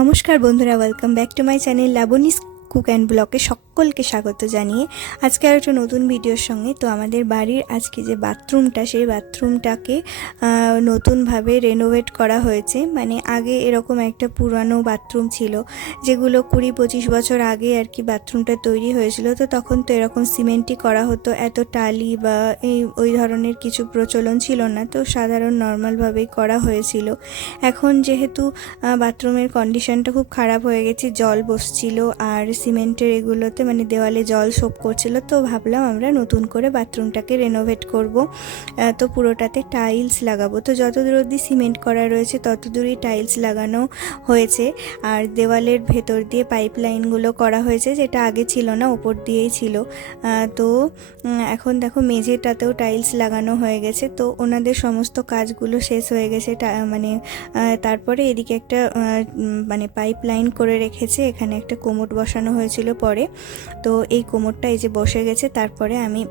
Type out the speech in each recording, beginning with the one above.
নমস্কার বন্ধুরা, welcome back to my channel Labani's cook and ব্লগে সকলকে স্বাগত জানিয়ে আজকে আর একটা নতুন ভিডিওর সঙ্গে। তো আমাদের বাড়ির আজকে যে বাথরুমটা, সেই বাথরুমটাকে নতুনভাবে রেনোভেট করা হয়েছে। মানে আগে এরকম একটা পুরানো বাথরুম ছিল, যেগুলো 20-25 বছর আগে আর কি বাথরুমটা তৈরি হয়েছিল। তো তখন তো এরকম সিমেন্টই করা হতো, এত টালি বা ওই ধরনের কিছু প্রচলন ছিল না। তো সাধারণ নর্মালভাবেই করা হয়েছিল। এখন যেহেতু বাথরুমের কন্ডিশনটা খুব খারাপ হয়ে গেছে, জল বসছিল আর সিমেন্টের এগুলোতে মানে দেওয়ালে জল সোপ করছিল, তো ভাবলাম আমরা নতুন করে বাথরুমটাকে রেনোভেট করব। তো পুরোটাতে টাইলস লাগাবো। তো যতদূর অবধি সিমেন্ট করা রয়েছে ততদূরই টাইলস লাগানো হয়েছে। আর দেওয়ালের ভেতর দিয়ে পাইপ লাইনগুলো করা হয়েছে, যেটা আগে ছিল না, ওপর দিয়েই ছিল। তো এখন দেখো মেঝেটাতেও টাইলস লাগানো হয়ে গেছে। তো ওনাদের সমস্ত কাজগুলো শেষ হয়ে গেছে। মানে তারপরে এদিকে একটা মানে পাইপ লাইন করে রেখেছে, এখানে একটা কোমোড বসানো হয়েছিল পরে। তো এই কোমোডটা এই যে বসে গেছে। তারপরে আমি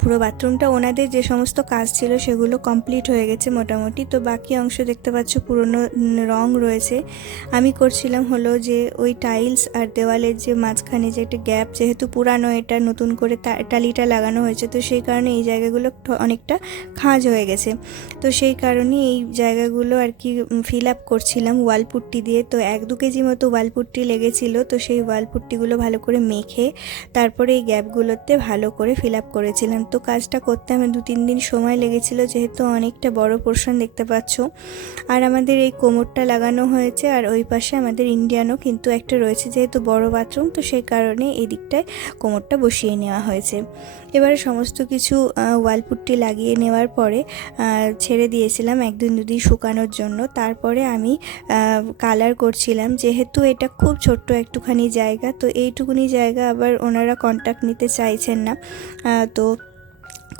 পুরো বাথরুমটা ওনাদের যে সমস্ত কাজ ছিল সেগুলো কমপ্লিট হয়ে গেছে মোটামুটি। তো বাকি অংশ দেখতে পাচ্ছ পুরনো রং রয়েছে। আমি করছিলাম হলো যে ওই টাইলস আর দেওয়ালের যে মাঝখানে যে একটা গ্যাপ, যেহেতু পুরানো, এটা নতুন করে টালিটা লাগানো হয়েছে, তো সেই কারণে এই জায়গাগুলো অনেকটা খাঁজ হয়ে গেছে। তো সেই কারণে এই জায়গাগুলো আর কি ফিল আপ করছিলাম ওয়াল পুট্টি দিয়ে। তো 1-2 কেজি মতো ওয়াল পুট্টি লেগেছিল। তো সেই ওয়াল পুট্টিগুলো ভালো করে মেখে তারপরে এই গ্যাপগুলোতে ভালো করে ফিল আপ করেছিলাম। তো কাজটা করতে আমার 2-3 দিন সময় লেগেছিল, যেহেতু অনেকটা বড় পোর্শন দেখতে পাচ্ছ। আর আমাদের এই কোমরটা লাগানো হয়েছে, আর ওই পাশে আমাদের ইন্ডিয়ানও কিন্তু একটা রয়েছে, যেহেতু বড় বাথরুম, তো সেই কারণে এই দিকটায় কোমরটা বসিয়ে নেওয়া হয়েছে। এবারে সমস্ত কিছু ওয়ালপুট্টি লাগিয়ে নেওয়ার পরে ছেড়ে দিয়েছিলাম 1-2 দিন শুকানোর জন্য। তারপরে আমি কালার করছিলাম, যেহেতু এটা খুব ছোট্ট একটুখানি জায়গা, তো এইটুকুনি জায়গা আবার ওনারা কন্ট্যাক্ট নিতে চাইছেন না। তো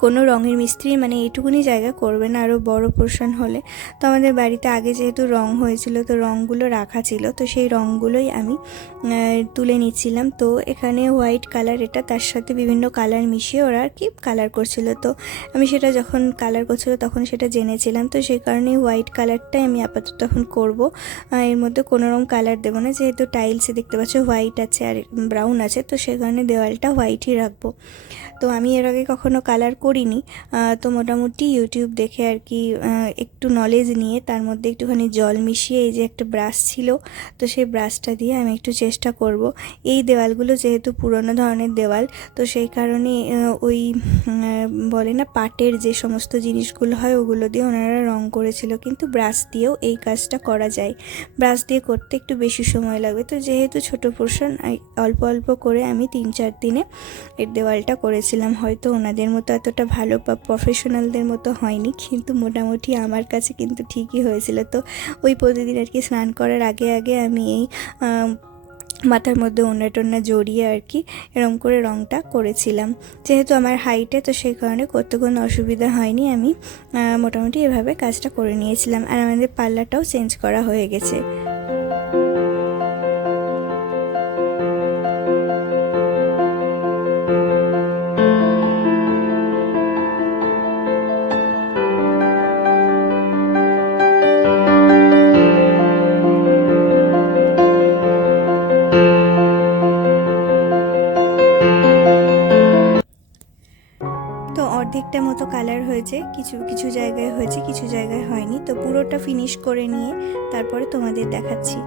কোনো রঙের মিস্ত্রি মানে এইটুকুনি জায়গা করবে না, আরও বড় পোর্শন হলে। তো আমাদের বাড়িতে আগে যেহেতু রং হয়েছিল, তো রঙগুলো রাখা ছিল, তো সেই রঙগুলোই আমি তুলে নিচ্ছিলাম। তো এখানে হোয়াইট কালার, এটা তার সাথে বিভিন্ন কালার মিশিয়ে ওরা আর কি কালার করছিল। তো আমি সেটা যখন কালার করছিল তখন সেটা জেনেছিলাম, তো সেই কারণে হোয়াইট কালারটাই আমি আপাতত এখন করবো। এর মধ্যে কোনো রকম কালার দেবো না, যেহেতু টাইলসে দেখতে পাচ্ছ হোয়াইট আছে আর ব্রাউন আছে, তো সে কারণে দেওয়ালটা হোয়াইটই রাখবো। তো আমি এর আগে কখনো কালার করিনি। তো মোটামুটি ইউটিউব দেখে আর কি একটু নলেজ নিয়ে তার মধ্যে একটুখানি জল মিশিয়ে, এই যে একটা ব্রাশ ছিল, তো সেই ব্রাশটা দিয়ে আমি একটু চেষ্টা করব। এই দেওয়ালগুলো যেহেতু পুরনো ধরনের দেওয়াল, তো সেই কারণে ওই বলে না পাটের যে সমস্ত জিনিসগুলো হয়, ওগুলো দিয়ে ওনারা রং করেছিল। কিন্তু ব্রাশ দিয়েও এই কাজটা করা যায়, ব্রাশ দিয়ে করতে একটু বেশি সময় লাগবে। তো যেহেতু ছোটো পোর্শন, অল্প অল্প করে আমি 3-4 দিনে এর দেওয়ালটা করেছিলাম। হয়তো ওনাদের মতো এতটা ভালো বা প্রফেশনালদের মতো হয়নি, কিন্তু মোটামুটি আমার কাছে কিন্তু ঠিকই হয়েছিল। তো ওই প্রতিদিন আর কি স্নান করার আগে আগে আমি এই মাথার মধ্যে ওড়না টোড়না জড়িয়ে আর কি এরম করে রঙটা করেছিলাম। যেহেতু আমার হাইটে, তো সেই কারণে করতে কোনো অসুবিধা হয়নি। আমি মোটামুটি এভাবে কাজটা করে নিয়েছিলাম। আর আমাদের পার্লারটাও চেঞ্জ করা হয়ে গেছে। তো অর্ধেকটা মতো কালার হয়েছে, কিছু কিছু জায়গায় হয়েছে, কিছু জায়গায় হয়নি। তো পুরোটা ফিনিশ করে নিয়ে তারপরে তোমাদের দেখাচ্ছি।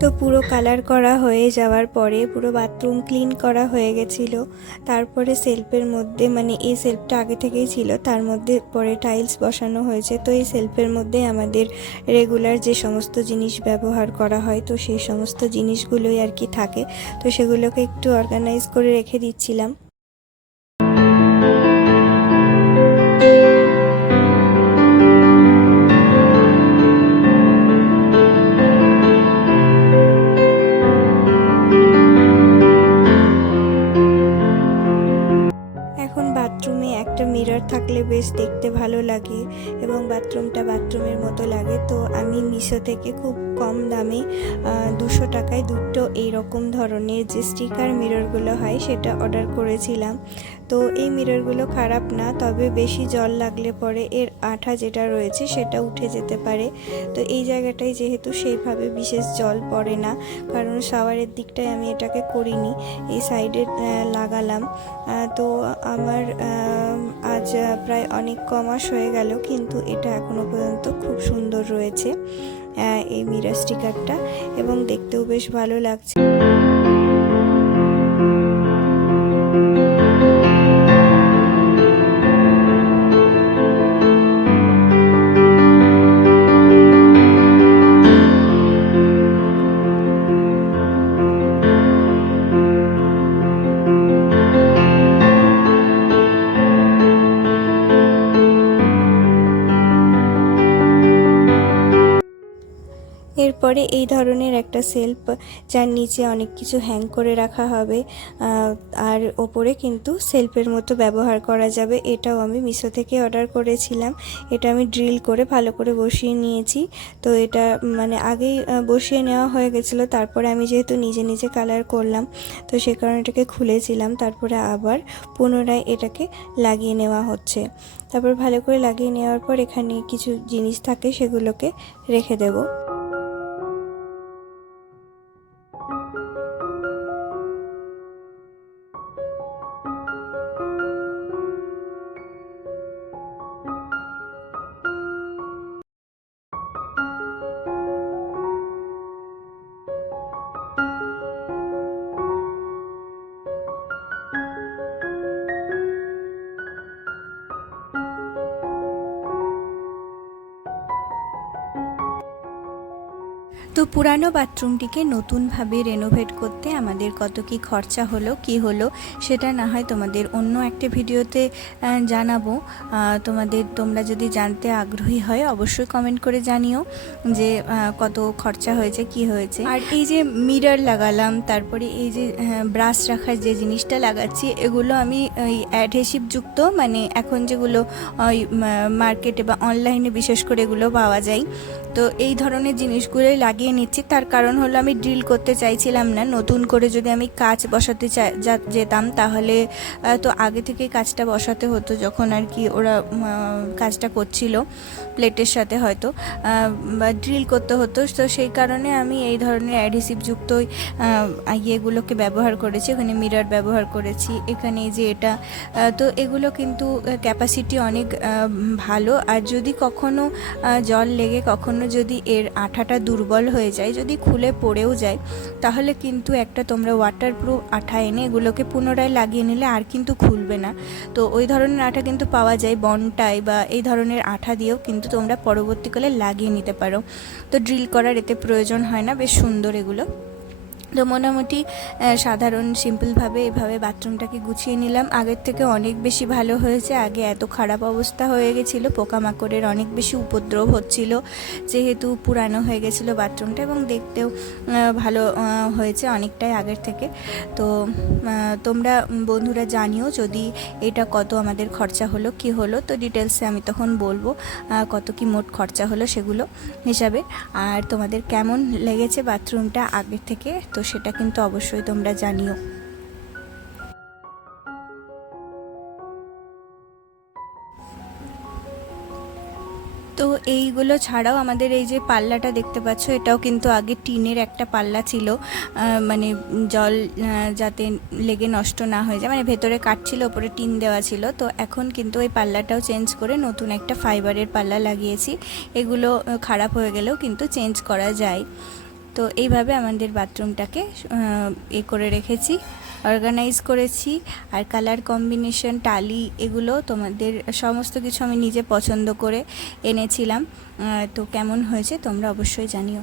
তো পুরো কালার করা হয়ে যাওয়ার পরে পুরো বাথরুম ক্লিন করা হয়ে গেছিলো। তারপরে সেলফের মধ্যে, মানে এই সেলফটা আগে থেকেই ছিল, তার মধ্যে পরে টাইলস বসানো হয়েছে। তো এই সেলফের মধ্যে আমাদের রেগুলার যে সমস্ত জিনিস ব্যবহার করা হয়, তো সেই সমস্ত জিনিসগুলোই আর কি থাকে। তো সেগুলোকে একটু অর্গানাইজ করে রেখে দিচ্ছিলাম। ভালো লাগে এবং বাথরুমটা বাথরুমের মতো লাগে। তো আমি মিশো থেকে খুব কম দামে 200 টাকায় দুটো এইরকম ধরনের যে স্টিকার মিররগুলো হয় সেটা অর্ডার করেছিলাম। তো এই মিররগুলো খারাপ না, তবে বেশি জল লাগলে পরে এর আঠা যেটা রয়েছে সেটা উঠে যেতে পারে। তো এই জায়গাটায় যেহেতু সেইভাবে বিশেষ জল পড়ে না, কারণ শাওয়ারের দিকটায় আমি এটাকে করিনি, এই সাইডে লাগালাম। তো আমার আজ প্রায় অনেক কমাস হয়ে গেল, কিন্তু এটা এখনও পর্যন্ত খুব সুন্দর রয়েছে এই মিরর স্টিকারটা, এবং দেখতেও বেশ ভালো লাগছে। এরপরে এই ধরনের একটা সেলফ, যার নিচে অনেক কিছু হ্যাং করে রাখা হবে, আর ওপরে কিন্তু সেলফের মতো ব্যবহার করা যাবে। এটাও আমি মিশো থেকে অর্ডার করেছিলাম। এটা আমি ড্রিল করে ভালো করে বসিয়ে নিয়েছি। তো এটা মানে আগেই বসিয়ে নেওয়া হয়ে গেছিলো, তারপরে আমি যেহেতু নিজে নিজে কালার করলাম, তো সে কারণে এটাকে খুলেছিলাম, তারপরে আবার পুনরায় এটাকে লাগিয়ে নেওয়া হচ্ছে। তারপর ভালো করে লাগিয়ে নেওয়ার পর এখানে কিছু জিনিস থাকে, সেগুলোকে রেখে দেবো। তো পুরানো বাথরুমটিকে নতুনভাবে রেনোভেট করতে আমাদের কত কি খরচা হলো, কি হলো, সেটা না হয় তোমাদের অন্য একটা ভিডিওতে জানাবো। তোমরা যদি জানতে আগ্রহী হয় অবশ্যই কমেন্ট করে জানিও যে কত খরচা হয়েছে, কি হয়েছে। আর এই যে মিরর লাগালাম, তারপরে এই যে ব্রাশ রাখার যে জিনিসটা লাগাচ্ছি, এগুলো আমি ওই অ্যাডহেসিভ যুক্ত, মানে এখন যেগুলো ওই মার্কেটে বা অনলাইনে বিশেষ করে এগুলো পাওয়া যায়, তো এই ধরনের জিনিসগুলোই লাগিয়ে নিচ্ছি। তার কারণ হলো আমি ড্রিল করতে চাইছিলাম না। নতুন করে যদি আমি কাচ বসাতে যেতাম, তাহলে তো আগে থেকে কাজটা বসাতে হতো, যখন আর কি ওরা কাজটা করছিল প্লেটের সাথে হয়তো, বা ড্রিল করতে হতো। তো সেই কারণে আমি এই ধরনের অ্যাডহেসিভযুক্ত ইয়েগুলোকে ব্যবহার করেছি। এখানে মিরর ব্যবহার করেছি, এখানে যে এটা, তো এগুলো কিন্তু ক্যাপাসিটি অনেক ভালো। আর যদি কখনো জল লেগে কখনো যদি এর আঠাটা দুর্বল হয়ে যায়, যদি খুলে পড়েও যায়, তাহলে কিন্তু একটা তোমরা ওয়াটারপ্রুফ আঠা এনে এগুলোকে পুনরায় লাগিয়ে নিলে আর কিন্তু খুলবে না। তো ওই ধরনের আঠা কিন্তু পাওয়া যায় বনটাই, বা এই ধরনের আঠা দিয়েও কিন্তু তোমরা পরবর্তীকালে লাগিয়ে নিতে পারো। তো ড্রিল করার এতে প্রয়োজন হয় না, বেশ সুন্দর এগুলো। তো মোটামুটি সাধারণ সিম্পলভাবে এভাবে বাথরুমটাকে গুছিয়ে নিলাম। আগের থেকে অনেক বেশি ভালো হয়েছে। আগে এত খারাপ অবস্থা হয়ে গেছিলো, পোকামাকড়ের অনেক বেশি উপদ্রব হচ্ছিল, যেহেতু পুরানো হয়ে গেছিলো বাথরুমটা, এবং দেখতেও ভালো হয়েছে অনেকটাই আগের থেকে। তো তোমরা বন্ধুরা জানিও যদি এটা কত আমাদের খরচা হলো, কি হলো। তো ডিটেলসে আমি তখন বলবো কত কি মোট খরচা হলো সেগুলো হিসাবে। আর তোমাদের কেমন লেগেছে বাথরুমটা আগের থেকে, তো সেটা কিন্তু অবশ্যই তোমরা জানিও। তো এইগুলো ছাড়াও আমাদের এই যে পাল্লাটা দেখতে পাচ্ছ, এটাও কিন্তু আগে টিনের একটা পাল্লা ছিল, মানে জল যাতে লেগে নষ্ট না হয়ে যায়, মানে ভেতরে কাঠ ছিল, ওপরে টিন দেওয়া ছিল। তো এখন কিন্তু ওই পাল্লাটাও চেঞ্জ করে নতুন একটা ফাইবারের পাল্লা লাগিয়েছি। এগুলো খারাপ হয়ে গেলেও কিন্তু চেঞ্জ করা যায়। তো এইভাবে আমাদের বাথরুমটাকে করে রেখেছি, অর্গানাইজ করেছি। আর কালার কম্বিনেশন, টালি, এগুলো তোমাদের সমস্ত কিছু আমি নিজে পছন্দ করে এনেছিলাম। তো কেমন হয়েছে তোমরা অবশ্যই জানিও।